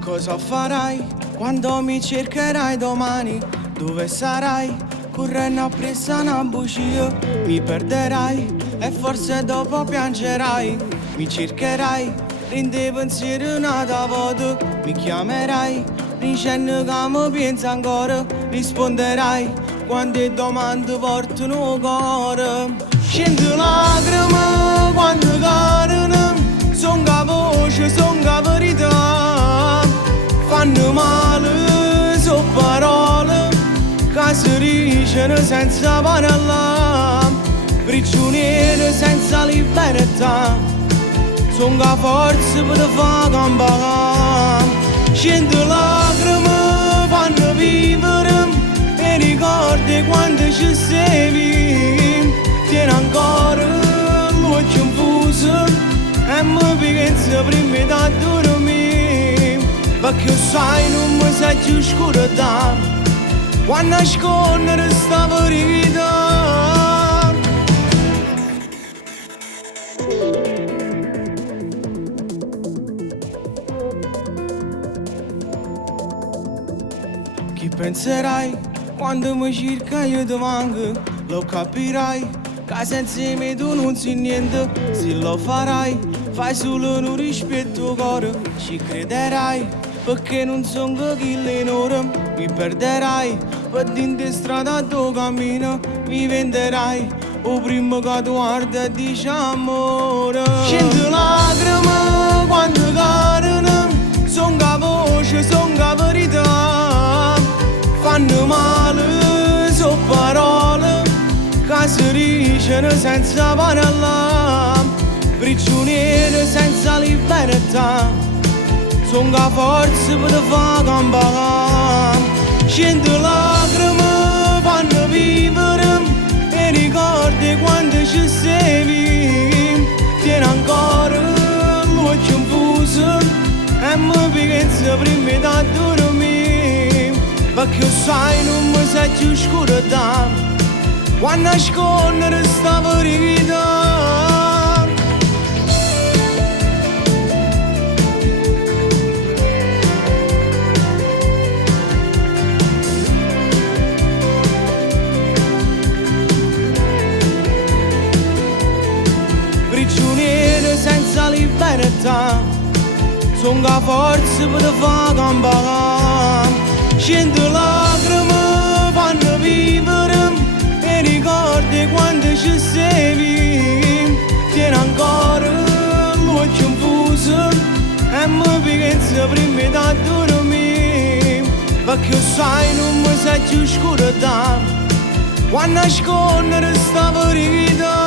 Cosa farai quando mi cercherai domani? Dove sarai? Correndo appresso una bugia. Mi perderai e forse dopo piangerai. Mi cercherai, rende pensiero nata volta. Mi chiamerai, dicendo che mi pensi ancora. Risponderai quando domande portano cuore. Scendo lacrime quando cadono. Son che voce, son che verità. Fanno male, so parole che si dicono senza parlare. Prigionieri senza libertà. Son che forza per far campare. Scendo lacrime fanno vivere e ricordi quando ci sei. Tieni ancora l'occhio infuso e mi penso prima di dormire. Perché sai non mi sai più scura quando nascondere sta verità. Chi penserai quando mi cerca io ti manco? Lo capirai che senza me tu non sei niente. Se lo farai fai solo un rispetto al cuore. Ci crederai perché non sono che chi le ore. Mi perderai per dentro strada tu cammino. Mi venderai o prima che tu guarda e dici amore. Scendo lacrime quando cadono. Son che voce, son che verità. Fanno male, so parole che si dicono senza parlare. Prigionieri senza libertà. Son che forza per far campare. Scendo lacrime fanno vivere e ricordi quando ci sei. Tieni ancora l'occhio infuso e mi penso prima di dormire. Perché sai non mi sai più scura quando nascondere sta verità. Prigionieri senza libertà. Son che forza per far campare. Scendo lacrime fanno vivere e ricordi quando ci sei. Tieni ancora l'occhio infuso e mi penso prima di dormire. Perché sai non mi sai più scura quando nascondere sta verità.